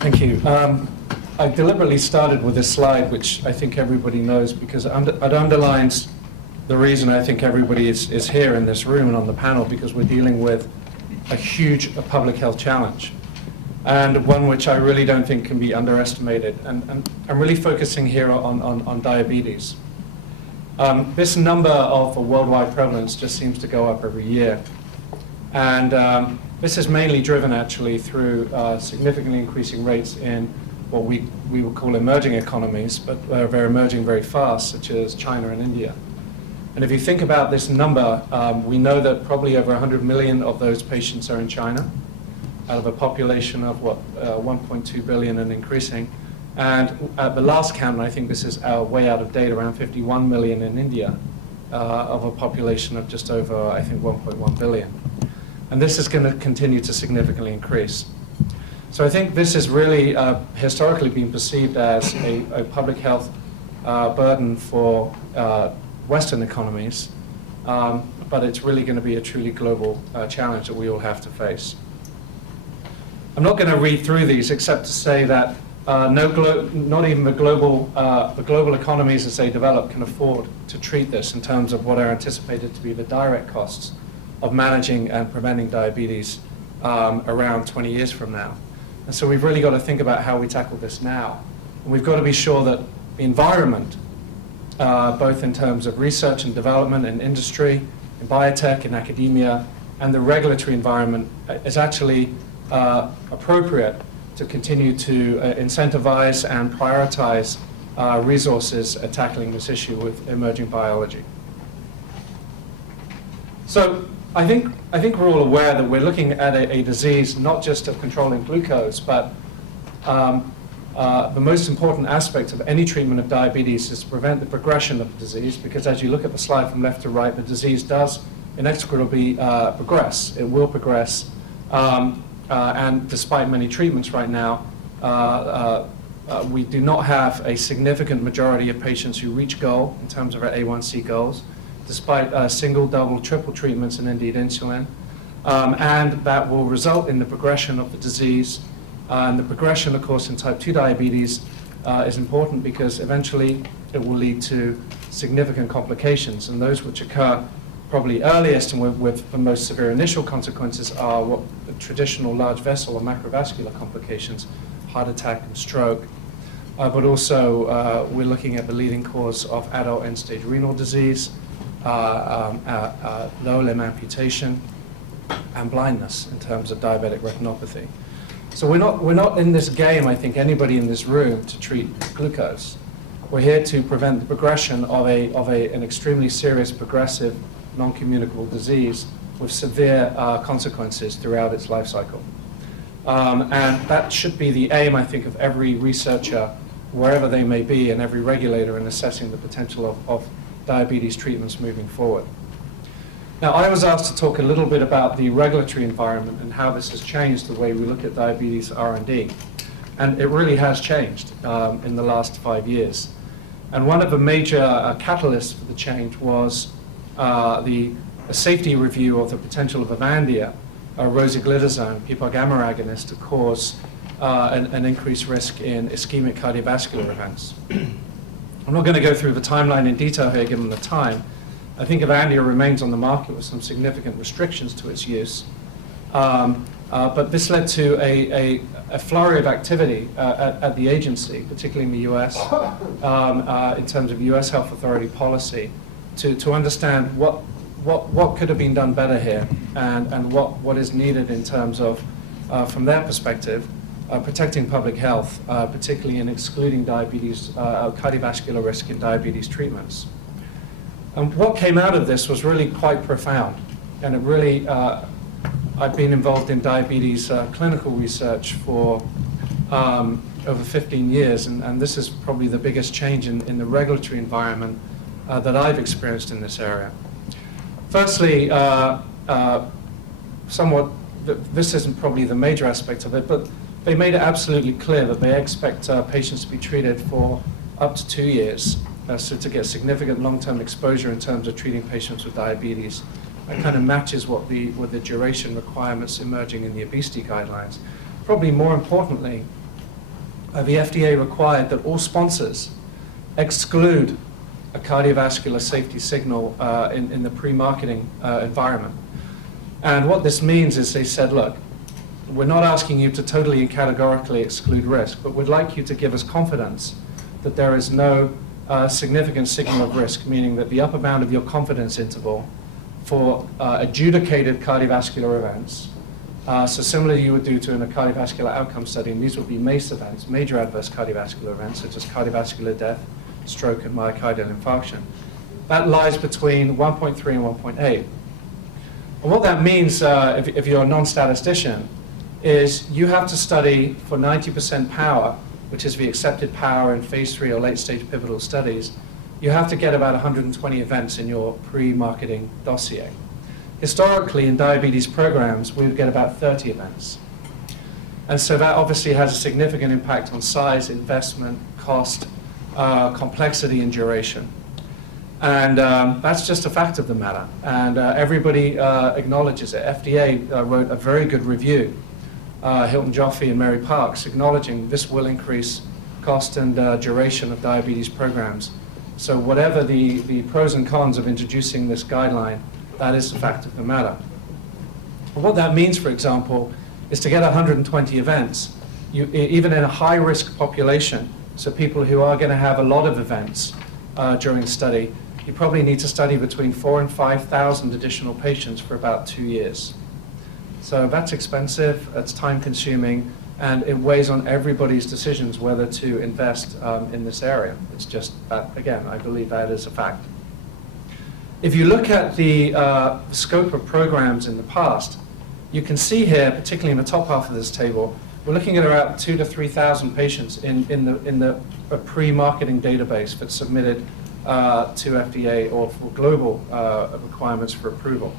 Thank you. I deliberately started with this slide, which I think everybody knows, because it underlines the reason I think everybody is here in this room and on the panel, because we're dealing with a huge public health challenge, and one which I really don't think can be underestimated. And I'm really focusing here on diabetes. This number of worldwide prevalence just seems to go up every year. And this is mainly driven actually through significantly increasing rates in what we would call emerging economies, but they're emerging very fast, such as China and India. And if you think about this number, we know that probably over 100 million of those patients are in China, out of a population of 1.2 billion and increasing. And at the last count, and I think this is way out of date, around 51 million in India, of a population of just over, I think, 1.1 billion. And this is going to continue to significantly increase. So I think this has really historically been perceived as a public health burden for Western economies, but it's really going to be a truly global challenge that we all have to face. I'm not going to read through these except to say that not even the global economies as they develop can afford to treat this in terms of what are anticipated to be the direct costs of managing and preventing diabetes around 20 years from now. And so we've really got to think about how we tackle this now. And we've got to be sure that the environment, both in terms of research and development in industry, in biotech, in academia, and the regulatory environment is actually appropriate to continue to incentivize and prioritize resources at tackling this issue with emerging biology. So I think we're all aware that we're looking at a disease not just of controlling glucose, but the most important aspect of any treatment of diabetes is to prevent the progression of the disease, because as you look at the slide from left to right, the disease does inexorably progress. It will progress, and despite many treatments right now, we do not have a significant majority of patients who reach goal in terms of our A1C goals, despite single, double, triple treatments and indeed insulin. And that will result in the progression of the disease. And the progression, of course, in type 2 diabetes is important because eventually it will lead to significant complications. And those which occur probably earliest and with the most severe initial consequences are what the traditional large vessel or macrovascular complications, heart attack and stroke. But also we're looking at the leading cause of adult end-stage renal disease, lower limb amputation, and blindness in terms of diabetic retinopathy. So we're not in this game, I think, anybody in this room to treat glucose. We're here to prevent the progression of an extremely serious, progressive, non-communicable disease with severe consequences throughout its life cycle. And that should be the aim, I think, of every researcher, wherever they may be, and every regulator in assessing the potential of diabetes treatments moving forward. Now, I was asked to talk a little bit about the regulatory environment and how this has changed the way we look at diabetes R&D. And it really has changed in the last 5 years. And one of the major catalysts for the change was the safety review of the potential of Avandia, rosiglitazone, PPAR gamma agonist, to cause an increased risk in ischemic cardiovascular events. I'm not going to go through the timeline in detail here, given the time. I think Avandia remains on the market with some significant restrictions to its use. But this led to a flurry of activity at the agency, particularly in the US, in terms of US health authority policy, to understand what could have been done better here and what is needed in terms of, from their perspective, protecting public health, particularly in excluding diabetes, cardiovascular risk in diabetes treatments. And what came out of this was really quite profound. And it really, I've been involved in diabetes clinical research for over 15 years, and this is probably the biggest change in the regulatory environment that I've experienced in this area. Firstly, this isn't probably the major aspect of it, but they made it absolutely clear that they expect patients to be treated for up to 2 years, so to get significant long-term exposure in terms of treating patients with diabetes. That kind of matches what the duration requirements emerging in the obesity guidelines. Probably more importantly, the FDA required that all sponsors exclude a cardiovascular safety signal in the pre-marketing environment. And what this means is they said, look, we're not asking you to totally and categorically exclude risk, but we'd like you to give us confidence that there is no significant signal of risk, meaning that the upper bound of your confidence interval for adjudicated cardiovascular events, so similarly you would do to in a cardiovascular outcome study, and these would be MACE events, major adverse cardiovascular events, such as cardiovascular death, stroke, and myocardial infarction. That lies between 1.3 and 1.8. And what that means, if you're a non-statistician, is you have to study for 90% power, which is the accepted power in phase 3 or late-stage pivotal studies. You have to get about 120 events in your pre-marketing dossier. Historically, in diabetes programs, we would get about 30 events. And so that obviously has a significant impact on size, investment, cost, complexity, and duration. And that's just a fact of the matter. And everybody acknowledges it. FDA wrote a very good review, Hilton Joffe and Mary Parks, acknowledging this will increase cost and duration of diabetes programs. So whatever the pros and cons of introducing this guideline, that is the fact of the matter. And what that means, for example, is to get 120 events, even in a high-risk population, so people who are going to have a lot of events during the study, you probably need to study between 4,000 and 5,000 additional patients for about 2 years. So that's expensive, that's time-consuming, and it weighs on everybody's decisions whether to invest in this area. It's just that, again, I believe that is a fact. If you look at the scope of programs in the past, you can see here, particularly in the top half of this table, we're looking at around 2,000 to 3,000 patients in the pre-marketing database that's submitted to FDA or for global requirements for approval.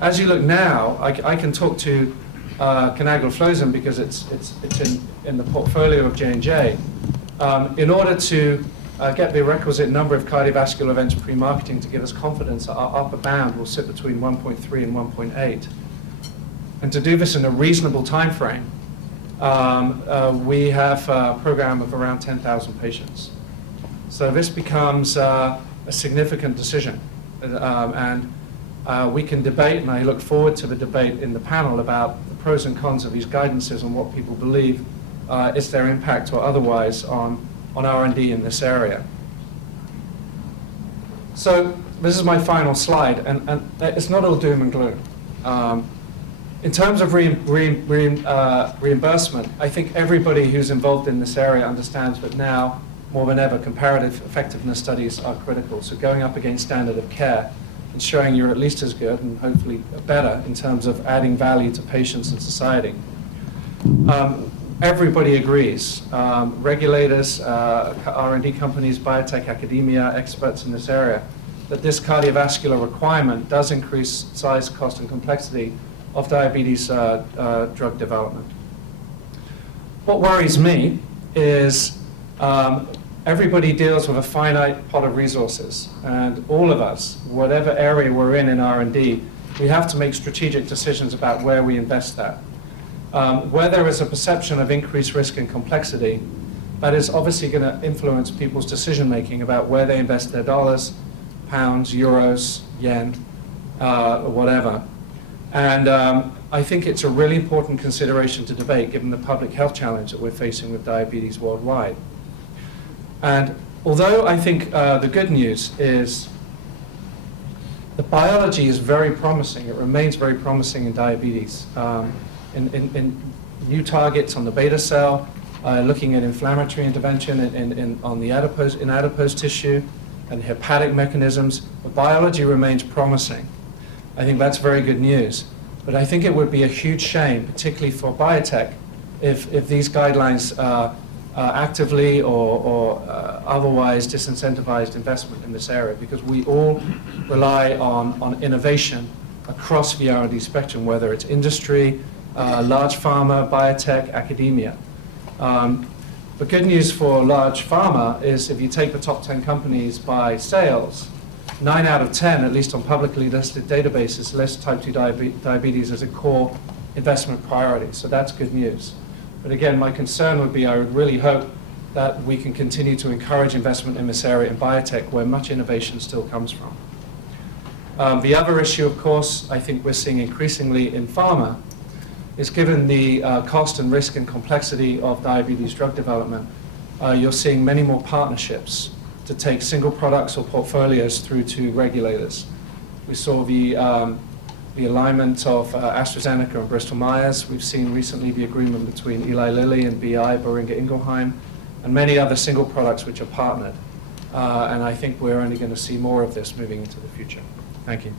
As you look now, I can talk to canagliflozin because it's in the portfolio of J&J. In order to get the requisite number of cardiovascular events pre-marketing to give us confidence, our upper bound will sit between 1.3 and 1.8. And to do this in a reasonable time frame, we have a program of around 10,000 patients. So this becomes a significant decision. And we can debate, and I look forward to the debate in the panel about the pros and cons of these guidances and what people believe is their impact or otherwise on R&D in this area. So this is my final slide, and it's not all doom and gloom. In terms of reimbursement, I think everybody who's involved in this area understands that now, more than ever, comparative effectiveness studies are critical. So going up against standard of care, ensuring you're at least as good and hopefully better in terms of adding value to patients and society. Everybody agrees, regulators, R&D companies, biotech, academia, experts in this area, that this cardiovascular requirement does increase size, cost, and complexity of diabetes drug development. What worries me is everybody deals with a finite pot of resources, and all of us, whatever area we're in R&D, we have to make strategic decisions about where we invest that. Where there is a perception of increased risk and complexity, that is obviously going to influence people's decision-making about where they invest their dollars, pounds, euros, yen, whatever. And I think it's a really important consideration to debate given the public health challenge that we're facing with diabetes worldwide. And although I think the good news is the biology is very promising, it remains very promising in diabetes. In new targets on the beta cell, looking at inflammatory intervention on the adipose tissue and hepatic mechanisms, the biology remains promising. I think that's very good news. But I think it would be a huge shame, particularly for biotech, if these guidelines actively or otherwise disincentivized investment in this area, because we all rely on innovation across the R&D spectrum, whether it's industry, large pharma, biotech, academia. The good news for large pharma is if you take the top 10 companies by sales, 9 out of 10, at least on publicly listed databases, list type 2 diabetes as a core investment priority. So that's good news. But again, my concern would be I would really hope that we can continue to encourage investment in this area in biotech where much innovation still comes from. The other issue, of course, I think we're seeing increasingly in pharma is given the cost and risk and complexity of diabetes drug development, you're seeing many more partnerships to take single products or portfolios through to regulators. We saw the alignment of AstraZeneca and Bristol Myers. We've seen recently the agreement between Eli Lilly and BI, Boehringer Ingelheim, and many other single products which are partnered. And I think we're only going to see more of this moving into the future. Thank you.